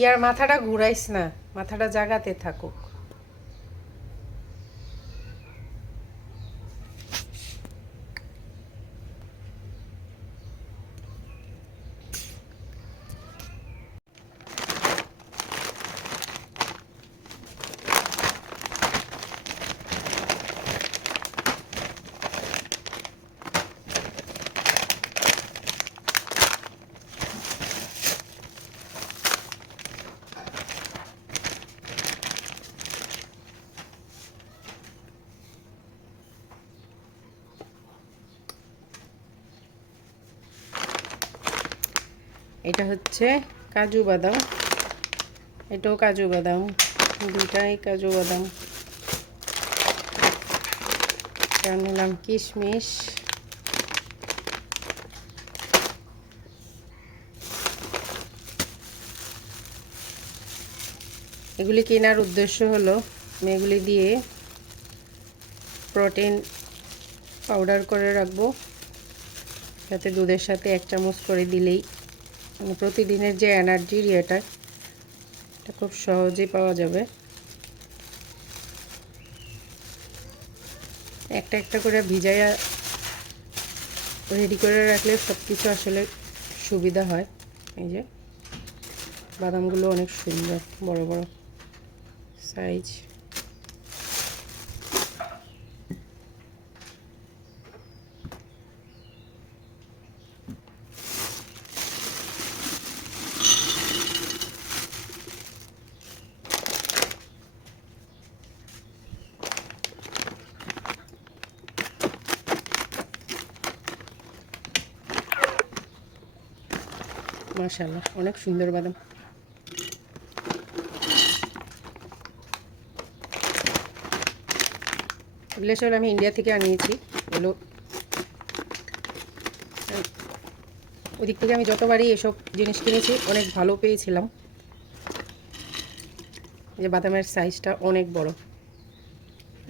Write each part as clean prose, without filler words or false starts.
ইয়ার মাথাটা ঘুরাইস না, মাথাটা জাগাতে থাকুক। এটা হচ্ছে কাজু বাদাম, এটাও কাজু বাদাম, দুটাই কাজু বাদাম। নিলাম কিশমিশ, এগুলি কেনার উদ্দেশ্য হলো আমি এগুলি দিয়ে প্রোটিন পাউডার করে রাখবো, যাতে দুধের সাথে 1 চামচ করে দিলেই মানে প্রতিদিনের যে এনার্জির এটা খুব সহজেই পাওয়া যাবে। একটা একটা করে ভিজাইয়া রেডি করে রাখলে সব কিছু আসলে সুবিধা হয়। এই যে বাদামগুলো অনেক সুন্দর, বড় বড় সাইজ। মাশাআল্লাহ, অনেক সুন্দর বাদাম। এগুলো সব আমি ইন্ডিয়া থেকে আনিয়েছি। এগুলো ওদিক থেকে আমি যতবারই এসব জিনিস কিনেছি অনেক ভালো পেয়েছিলাম। যে বাদামের সাইজটা অনেক বড়,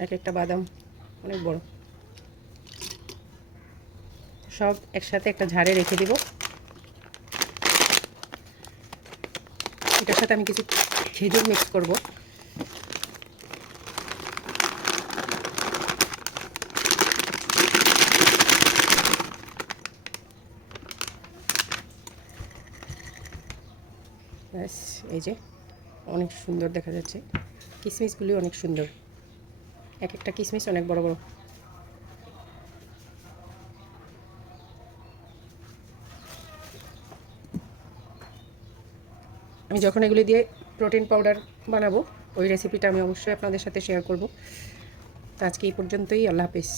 এক একটা বাদাম অনেক বড়। সব একসাথে একটা ঝাড়ে রেখে দিব। এটার সাথে আমি কিছু খেজুর মিক্স করব। ব্যাস, এই যে অনেক সুন্দর দেখা যাচ্ছে। কিশমিশগুলি অনেক সুন্দর, এক একটা কিশমিশ অনেক বড় বড়। আমি যখন এগুলি দিয়ে প্রোটিন পাউডার বানাবো ওই রেসিপিটা আমি অবশ্যই আপনাদের সাথে শেয়ার করব। তো আজকে এই পর্যন্তই, আল্লাহ হাফেজ।